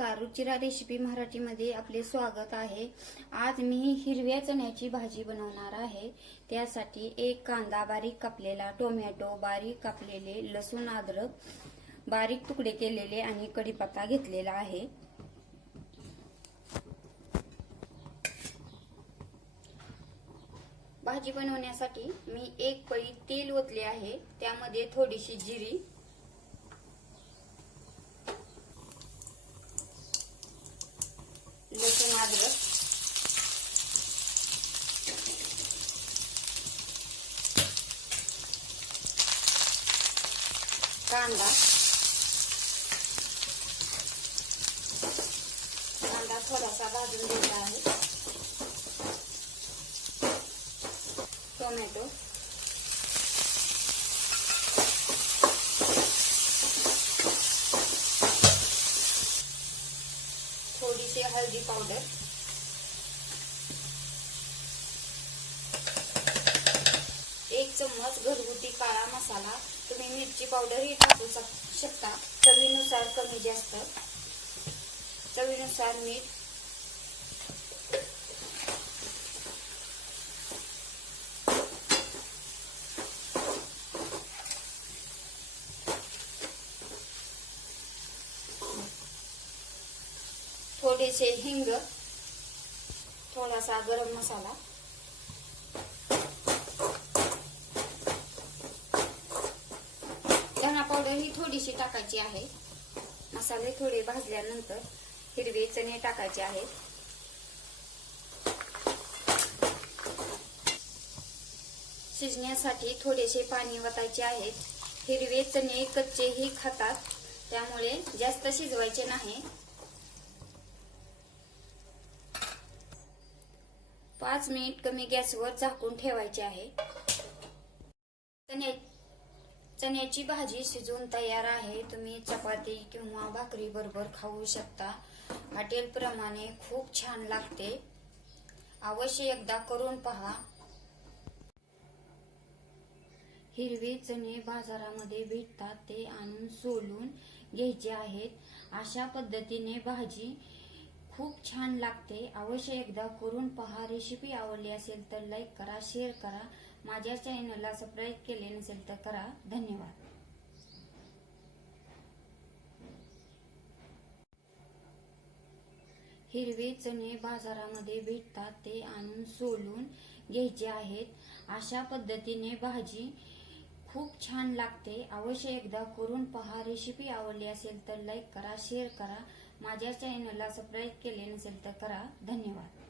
Ruchira recipe मराठीमध्ये आपले स्वागत आहे. आज मी हिरव्या चण्याची भाजी बनवणार आहे. त्यासाठी एक कांदा बारीक कापलेला टोमॅटो बारीक कापलेले लसूण अद्रक बारीक तुकडे केलेले आणि कढीपत्ता घेतलेला आहे. भाजी बनवण्यासाठी मी एक पळी तेल ओतले आहे. त्यामध्ये थोडीशी जिरी लसूण अद्रक कांदा कांदा थोडासा भाजून घ्यायचा आहे टोमॅटो थोडीशी हळदी पावडर एक चम्मच घरगुती काळा मसाला. तुम्ही मिरची पावडरही टाकू शकता. चवीनुसार कमी जास्त. चवीनुसार मीठ. थोडेसे हिंग. थोडासा गरम मसाला. थोडीशी टाकायची आहे. मसाले थोडे भाजल्यानंतर हिरवे चणे टाकायचे आहेत. शिजण्यासाठी थोडेसे पाणी वतायचे आहेत हिरवे चणे कच्चेही खातात त्यामुळे जास्त शिजवायचे नाही. पाच मिनिट कमी गॅसवर झाकून ठेवायचे आहे. चण्या चण्याची भाजी शिजवून तयार आहे. तुम्ही चपाती किंवा भाकरी बरोबर खाऊ शकता. हॉटेल प्रमाणे खूप छान लागते. अवश्य एकदा करून पहा. हिरवे चणे बाजारामध्ये भेटतात. ते आणून सोलून घ्यायचे आहेत. अशा पद्धतीने भाजी खूप छान लागते. अवश्य एकदा करून पहा. रेसिपी आवडली असेल तर लाईक करा शेअर करा. माझ्या चॅनलला सबस्क्राईब केले नसेल तर करा. धन्यवाद. हिरवे चणे बाजारामध्ये भेटतात ते आणून सोलून घ्यायचे आहेत. अशा पद्धतीने भाजी खूप छान लागते. अवश्य एकदा करून पहा. रेसिपी आवडली असेल तर लाईक करा शेअर करा. माझ्या चॅनलला सबस्क्राईब केले नसेल तर करा. धन्यवाद.